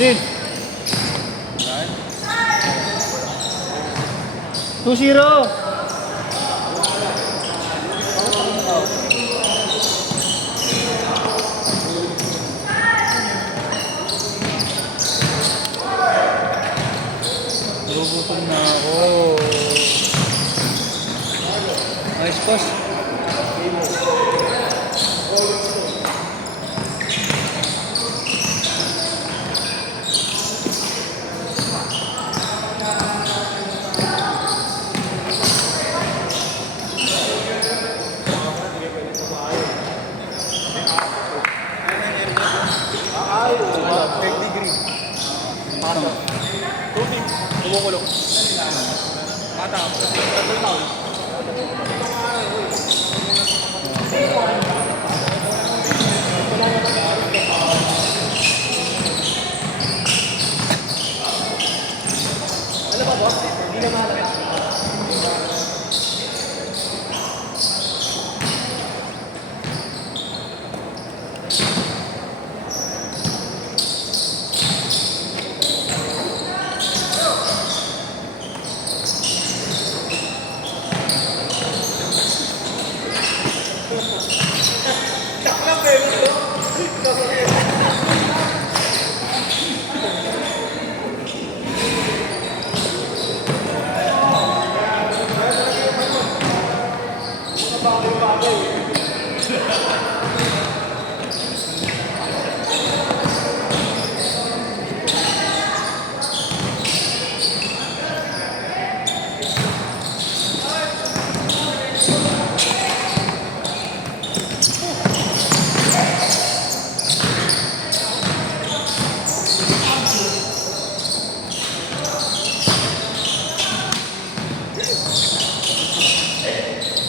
Din. 2-0. Gugutom na ako. Nice pass. Kumukulong. Mata, tatlong taon. Ano ba, boss? Hindi na mahalaga.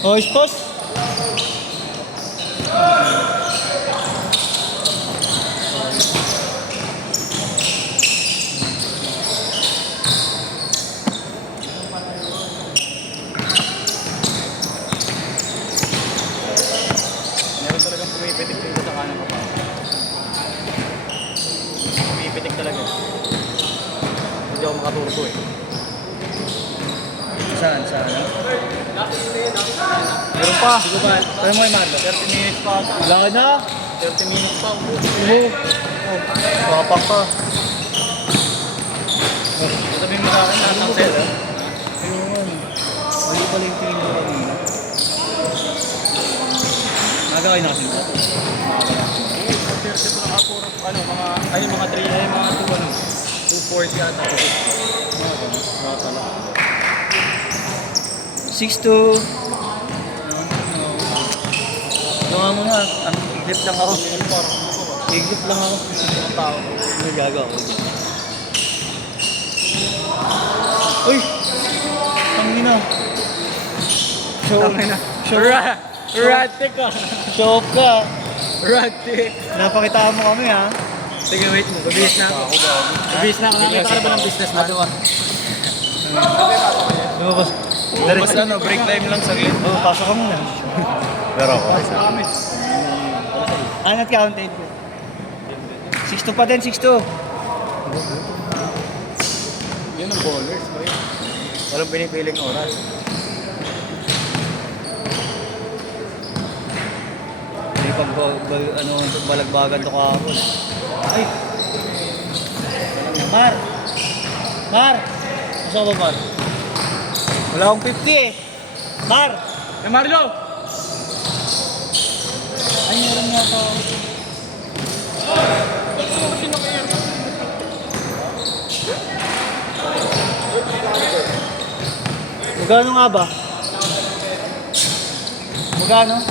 Oh, pass. Meron talagang pumipitik dito sa kanan ko pa. Pumipitik talaga. Hindi ako makaturbo eh. Saan? Meron pa. Sige ba? Tayo mo yung Marlo. 30 minutes pa. Wala na. 30 minutes pa. Papak pa. Sabihin mo sa akin, lahat ng set. Ayun. Mali pala yung tingin ko kanina. Nagawin na kasi mo. Kasi po nakapuro, mga 3, mga 240 yata. Mga talaga. 6-2. Gawa mo nga. Iglip lang ako. Iglip lang ako. Ang tao. Ano gagawa ko dyan? Uy! Tangina. Rate ka. Show off ka. Rate. Napakitaan mo kami ha. Sige, wait mo. Babihis na ako. Babihis na ako. Nakita ka na ba ng business na? Lumabas. Basta break time lang saglit. Oo, pasok ka muna. Pero ako. Not counted. 6-2 pa din, 6-2. Yun ang bowlers. Walang pinipiling oras. Hindi pag balagbagan to kahapon. Ay! Mar! Masa ba, Mar? Wala akong 50 eh. Mar! Marlo! Ay, meron nga ako. Magkano nga ba? Magkano?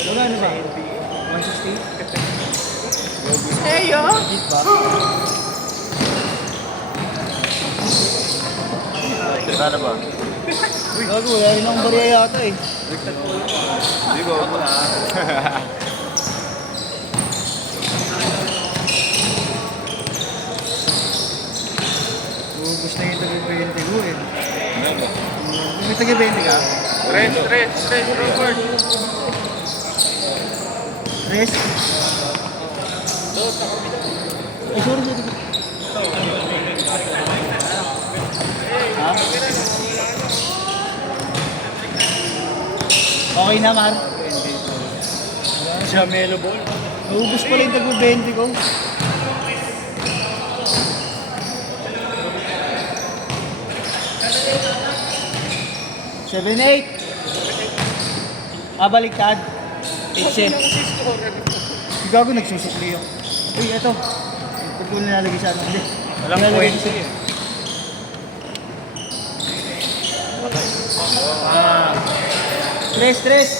Magkano ba? 160? Eyo! Hit ba? Sana ba? Gago, wala rin akong bariya yata eh. Hindi ba? Wala. Ubus na yung taga-20 ko eh. May taga-20 ka? Stress, Robert. Chris? Ay, sorry. Ha? Okay na, Mar. Siya Melo Ball. Naubos pala yung tag-20 ko. 7-8. Baliktad. 8-7. Gago nagsusukli yun. Uy, eto. Pag ko nilalagay sa ano. Hindi. Walang Nilalagay point. sa- Tres.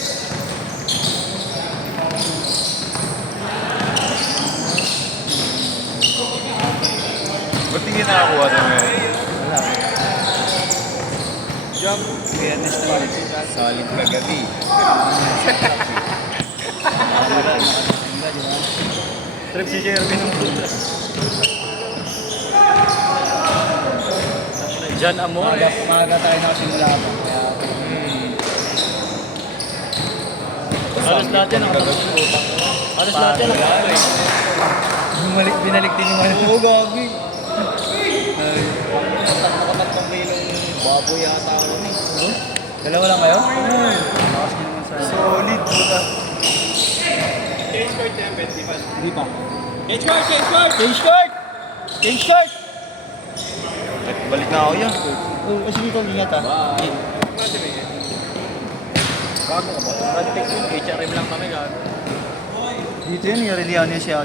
Ba't hindi nakakuha sa ngayon? Wala. Jump. Fairness naman. Solid kagabi. Trip si Jeremy ng puta. Jan Amore. Maaga tayo nakasimula pa. Kaya Halos lahat yan nakapagputa. Halos lahat yan nakapagputa. binalik din yung ano. Oo, gagi. Nakatatlong kilong baboy yata ako ni. Dalawa lang kayo? Lakas niyo naman sa... Solid, puta. Hindi pa. Change short! Balik na ako yan. Oh, kasi dito, ingat ah. Bye. Bago ka ba? Radtech yun. HRM lang kami gago. Dito yun, yung Aureliano yung siya.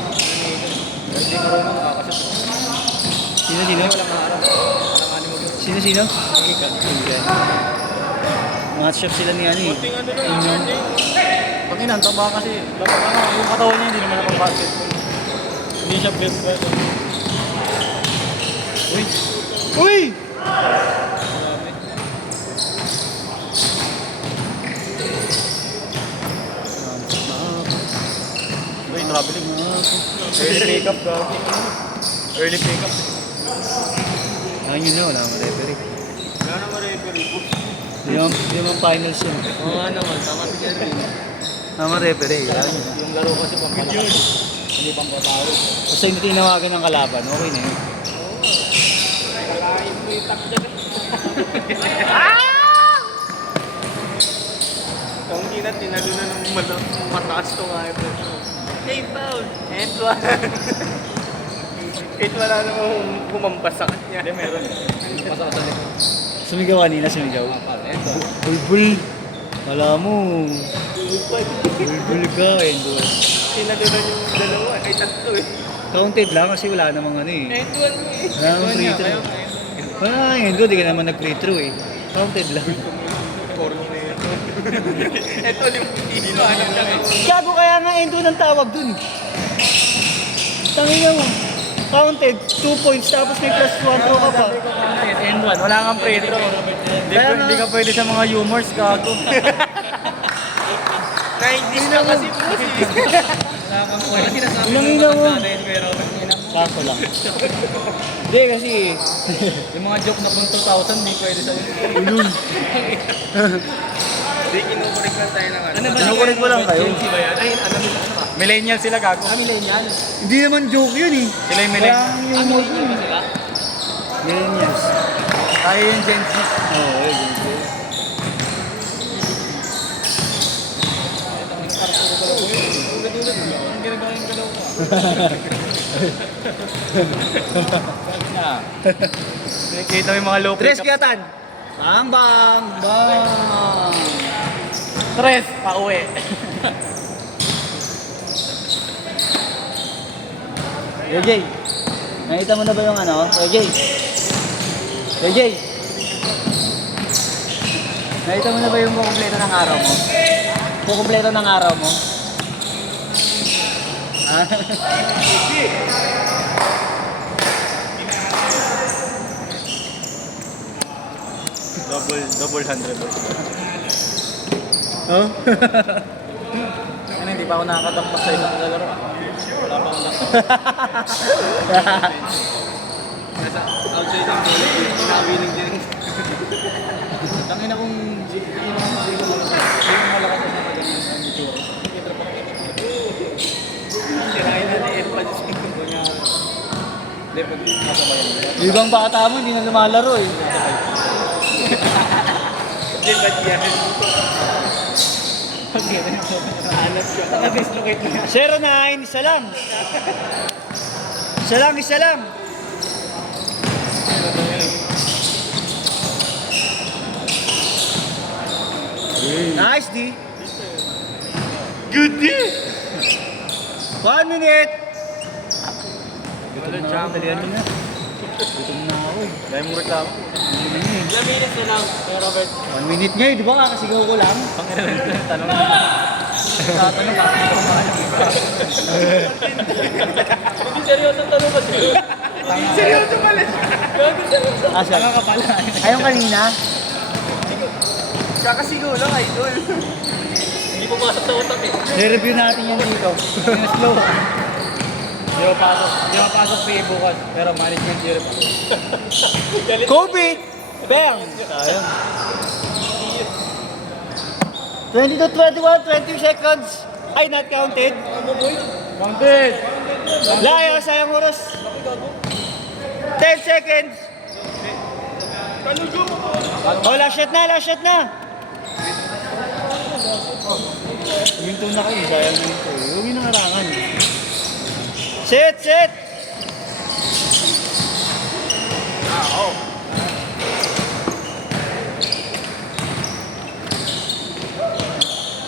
Hindi marunong nakakasya. Sino? Walang harap. Walang animo yun. Sino? Ikan. Mga chef sila ni ano eh. Kunting ano lang. Pag inantaba kasi, yung katawan niya hindi naman napang-basketball. Hindi siya best friend. Uy! Uy! Uy, traveling. Early pick-up ka. Early pick-up. Ayun yun na, wala naman referee. Wala naman referee. Hindi naman finals yun. Oo nga naman, tama si Jerry. Naman referee. Ayun yun. Yung laro kasi pang yun. Hindi pang patawid. Basta hindi tinawagan ng kalaban, okay na yun. Kalahin mo yung tak dyan. Kung hindi na tinalo na ng mataas to nga ito. Hey, foul! And one. Kahit wala namang humampas sa kanya. Hindi, meron. Humampas ako sa likod. Sumigaw kanina, sumigaw. Ito. Bulbul. Wala mo. Bulbul ka, Endo. Tinalo na yung dalawa. Ay, tatlo eh. Counted lang kasi wala namang ano eh. And one eh. Wala namang free throw. Ah, Endo, di ka naman nag-free throw eh. Counted lang. Corner. Ito yung hindi mo alam lang eh. Gago kaya nga Endo ng tawag dun. Tangina mo. Counted, 2 points, tapos may plus 1 throw ka pa. And one. Wala kang free throw. Hindi ka pwede sa mga humors, gago. 90s na kasi po si. Wala kang pwede. Ilang ina mo? Sakto lang. Hindi kasi, Yung mga joke na pang 2,000, hindi pwede sa'yo. ulul. Hindi, kinukurik lang tayo ng ano. Kinukurik mo lang kayo. Gen Z ba yan? Ay, alam mo ano ka? Millennial sila, gago. Millennial. Hindi naman joke yun eh. Sila yung millennial. Walang humor yun. sila? Millennials. Tayo yung Gen Z. Oo, yun. Ang ginagawa yung galaw ko. Nakikita mo yung mga low Tres pick-up. kiyatan. Bang, bang, bang. Tres, pauwi. Yo, Jay. Nakita mo na ba yung ano? Yo, Jay. Yo, Jay. Nakita mo na ba yung kukumpleto ng araw mo? Kukumpleto ng araw mo? Ah? Double 100. Oh? Ano, hindi pa ako nakakadampas sa isang laro. Wala pa akong nakakadampas. Nasa outside ang goal, pinabiling din. Tangin akong malakas na ganyan ang dito. Kita pa kita. Kinain na ni Edpa sa ko niya. Lepo nasa bayan. Ibang bata mo, hindi na lumalaro eh. Din ba diyan? Alas ko. Naka-dislocate na. 09, isa lang. Isa lang, isa lang. Nice, D. Good D. 1 minute. Gutom na ako. Gutom na ako eh. Dahil mo reklamo. Ilang minutes na lang, Robert? 1 minute nga eh, di ba kakasigaw ko lang? Tanong na. Tatanong ka. Hindi seryoso tanong ba siya? Hindi seryoso pala siya. Asa? Tanga ka pala. Ayong kanina? Kakasigaw lang, idol. Hindi pumasok sa utak eh. I-review natin yan dito. Slow. Di ba pasok PA bukas, pero management year pa. Kobe! Bang! Sayang. 20 to 21, 20 seconds. Ay, not counted. Counted! Layo, sayang oras. 10 seconds. Oh, last shot na, last shot na. Huminto na kayo, sayang na ito. Huwag yung nangarangan. Set, set.